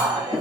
God.